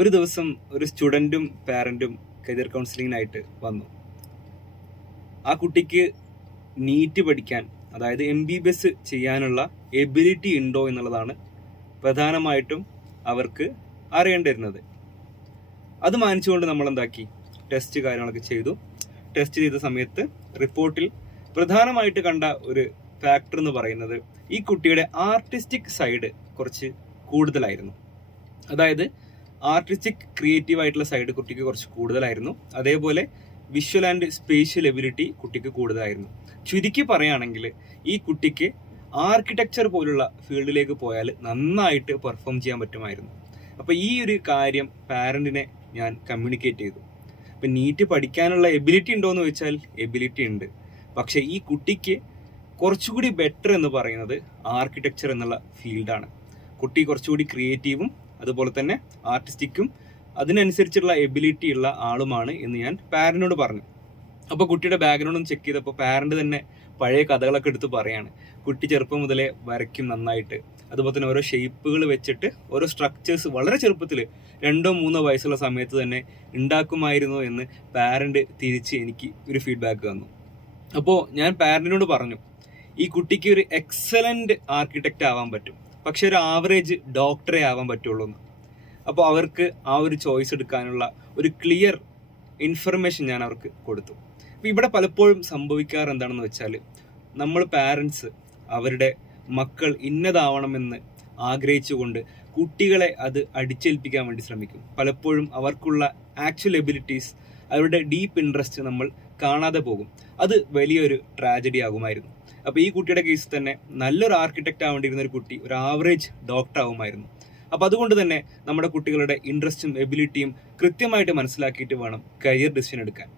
ഒരു ദിവസം ഒരു സ്റ്റുഡൻറ്റും പാരൻറ്റും കരിയർ കൗൺസിലിങ്ങിനായിട്ട് വന്നു. ആ കുട്ടിക്ക് നീറ്റ് പഠിക്കാൻ, അതായത് MBBS ചെയ്യാനുള്ള എബിലിറ്റി ഉണ്ടോ എന്നുള്ളതാണ് പ്രധാനമായിട്ടും അവർക്ക് അറിയേണ്ടിയിരുന്നത്. അത് മാനിച്ചുകൊണ്ട് നമ്മൾ എന്താക്കി, ടെസ്റ്റ് കാര്യങ്ങളൊക്കെ ചെയ്തു. ടെസ്റ്റ് ചെയ്ത സമയത്ത് റിപ്പോർട്ടിൽ പ്രധാനമായിട്ട് കണ്ട ഒരു ഫാക്ടർ എന്ന് പറയുന്നത് ഈ കുട്ടിയുടെ ആർട്ടിസ്റ്റിക് സൈഡ് കുറച്ച് കൂടുതലായിരുന്നു. അതായത് ആർട്ടിസ്റ്റിക് ക്രിയേറ്റീവ് ആയിട്ടുള്ള സൈഡ് കുട്ടിക്ക് കുറച്ച് കൂടുതലായിരുന്നു. അതേപോലെ വിഷ്വൽ ആൻഡ് സ്പേഷ്യൽ എബിലിറ്റി കുട്ടിക്ക് കൂടുതലായിരുന്നു. ചുരുക്കി പറയുകയാണെങ്കിൽ ഈ കുട്ടിക്ക് ആർക്കിടെക്ചർ പോലുള്ള ഫീൽഡിലേക്ക് പോയാൽ നന്നായിട്ട് പെർഫോം ചെയ്യാൻ പറ്റുമായിരുന്നു. അപ്പോൾ ഈ ഒരു കാര്യം പാരന്റിനെ ഞാൻ കമ്മ്യൂണിക്കേറ്റ് ചെയ്തു. ഇപ്പം നീറ്റ് പഠിക്കാനുള്ള എബിലിറ്റി ഉണ്ടോ എന്ന് ചോദിച്ചാൽ എബിലിറ്റി ഉണ്ട്. പക്ഷേ ഈ കുട്ടിക്ക് കുറച്ചുകൂടി ബെറ്റർ എന്ന് പറയുന്നത് ആർക്കിടെക്ചർ എന്നുള്ള ഫീൽഡാണ്. കുട്ടി കുറച്ചുകൂടി ക്രിയേറ്റീവും അതുപോലെ തന്നെ ആർട്ടിസ്റ്റിക്കും അതിനനുസരിച്ചുള്ള എബിലിറ്റി ഉള്ള ആളുമാണ് എന്ന് ഞാൻ പാരന്റിനോട് പറഞ്ഞു. അപ്പോൾ കുട്ടിയുടെ ബാക്ക്ഗ്രൗണ്ടും ചെക്ക് ചെയ്തപ്പോൾ പാരന്റ് തന്നെ പഴയ കഥകളൊക്കെ എടുത്ത് പറയാണ്. കുട്ടി ചെറുപ്പം മുതലേ വരയ്ക്കും നന്നായിട്ട്, അതുപോലെ തന്നെ ഓരോ ഷേപ്പുകൾ വെച്ചിട്ട് ഓരോ സ്ട്രക്ചേഴ്സ് വളരെ ചെറുപ്പത്തിൽ 2-3 വയസ്സുള്ള സമയത്ത് തന്നെ ഉണ്ടാക്കുമായിരുന്നു എന്ന് പാരന്റ് തിരിച്ച് എനിക്ക് ഒരു ഫീഡ്ബാക്ക് തന്നു. അപ്പോൾ ഞാൻ പാരന്റിനോട് പറഞ്ഞു, ഈ കുട്ടിക്ക് ഒരു എക്സലന്റ് ആർക്കിടെക്റ്റ് ആവാൻ പറ്റും, പക്ഷെ ഒരു ആവറേജ് ഡോക്ടറെ ആവാൻ പറ്റുള്ളൂ എന്ന്. അപ്പോൾ അവർക്ക് ആ ഒരു ചോയ്സ് എടുക്കാനുള്ള ഒരു ക്ലിയർ ഇൻഫർമേഷൻ ഞാൻ അവർക്ക് കൊടുത്തു. അപ്പോൾ ഇവിടെ പലപ്പോഴും സംഭവിക്കാറ് എന്താണെന്ന് വെച്ചാൽ, നമ്മൾ പാരൻസ് അവരുടെ മക്കൾ ഇന്നതാവണമെന്ന് ആഗ്രഹിച്ചുകൊണ്ട് കുട്ടികളെ അത് അടിച്ചേൽപ്പിക്കാൻ വേണ്ടി ശ്രമിക്കും. പലപ്പോഴും അവർക്കുള്ള ആക്ച്വൽ എബിലിറ്റീസ്, അവരുടെ ഡീപ്പ് ഇൻട്രസ്റ്റ് നമ്മൾ കാണാതെ പോകും. അത് വലിയൊരു ട്രാജഡി ആകുമായിരുന്നു. അപ്പോൾ ഈ കുട്ടിയുടെ കേസിൽ തന്നെ നല്ലൊരു ആർക്കിടെക്റ്റ് ആവേണ്ടിയിരുന്ന ഒരു കുട്ടി ഒരു ആവറേജ് ഡോക്ടർ ആവുമായിരുന്നു. അപ്പോൾ അതുകൊണ്ട് തന്നെ നമ്മുടെ കുട്ടികളുടെ ഇൻട്രസ്റ്റും എബിലിറ്റിയും കൃത്യമായിട്ട് മനസ്സിലാക്കിയിട്ട് വേണം കരിയർ ഡിസിഷൻ എടുക്കാൻ.